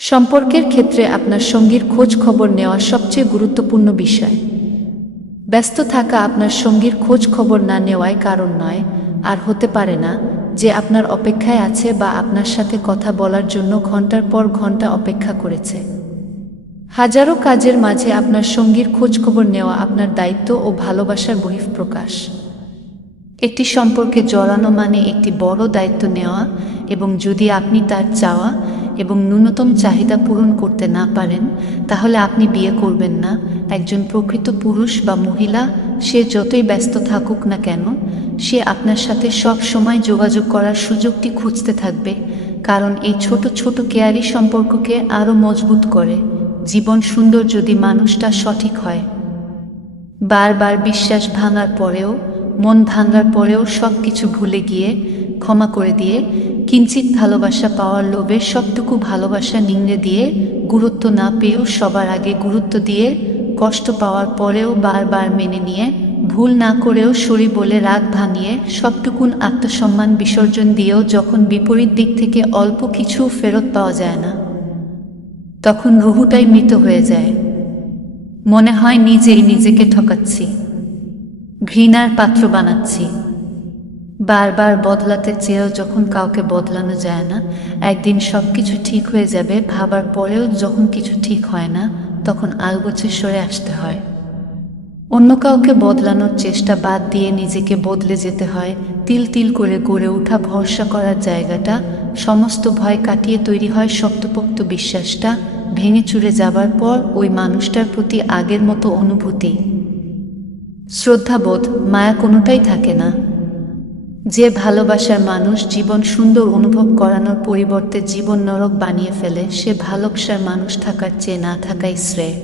সম্পর্কের ক্ষেত্রে আপনার সঙ্গীর খোঁজ খবর নেওয়া সবচেয়ে গুরুত্বপূর্ণ বিষয়। ব্যস্ত থাকা আপনার সঙ্গীর খোঁজ খবর না নেওয়ায় কারণ নয়, আর হতে পারে না যে আপনার অপেক্ষায় আছে বা আপনার সাথে কথা বলার জন্য ঘন্টার পর ঘন্টা অপেক্ষা করেছে। হাজারো কাজের মাঝে আপনার সঙ্গীর খোঁজ খবর নেওয়া আপনার দায়িত্ব ও ভালোবাসার বহিঃপ্রকাশ। একটি সম্পর্কে জড়ানো মানে একটি বড় দায়িত্ব নেওয়া, এবং যদি আপনি তার চাওয়া এবং ন্যূনতম চাহিদা পূরণ করতে না পারেন, তাহলে আপনি বিয়ে করবেন না। একজন প্রকৃত পুরুষ বা মহিলা, সে যতই ব্যস্ত থাকুক না কেন, সে আপনার সাথে সব সময় যোগাযোগ করার সুযোগটি খুঁজতে থাকবে, কারণ এই ছোট ছোট কেয়ারি সম্পর্ককে আরও মজবুত করে। জীবন সুন্দর যদি মানুষটা সঠিক হয়। বারবার বিশ্বাস ভাঙার পরেও, মন ভাঙার পরেও সব কিছু ভুলে গিয়ে, ক্ষমা করে দিয়ে, কিঞ্চিত ভালোবাসা পাওয়ার লোভে সবটুকু ভালোবাসা নিংড়ে দিয়ে, গুরুত্ব না পেয়েও সবার আগে গুরুত্ব দিয়ে, কষ্ট পাওয়ার পরেও বারবার মেনে নিয়ে, ভুল না করেও সরি বলে রাগ ভাঙিয়ে, সবটুকুন আত্মসম্মান বিসর্জন দিয়েও যখন বিপরীত দিক থেকে অল্প কিছু ফেরত পাওয়া যায় না, তখন রুহুটাই মৃত হয়ে যায়। মনে হয় নিজেই নিজেকে ঠকাচ্ছি, ঘৃণার পাত্র বানাচ্ছি। বারবার বদলাতে চেয়েও যখন কাউকে বদলানো যায় না, একদিন সব কিছু ঠিক হয়ে যাবে ভাবার পরেও যখন কিছু ঠিক হয় না, তখন আলগোছে সরে আসতে হয়। অন্য কাউকে বদলানোর চেষ্টা বাদ দিয়ে নিজেকে বদলে যেতে হয়। তিল তিল করে গড়ে ওঠা ভরসা করার জায়গাটা, সমস্ত ভয় কাটিয়ে তৈরি হয় শক্তপোক্ত বিশ্বাসটা। ভেঙে চুরে যাবার পর ওই মানুষটার প্রতি আগের মতো অনুভূতি, শ্রদ্ধাবোধ, মায়া কোনোটাই থাকে না। যে ভালোবাসার মানুষ জীবন সুন্দর অনুভব করানোর পরিবর্তে জীবন নরক বানিয়ে ফেলে, সে ভালোবাসার মানুষ থাকার চেয়ে না থাকাই শ্রেয়।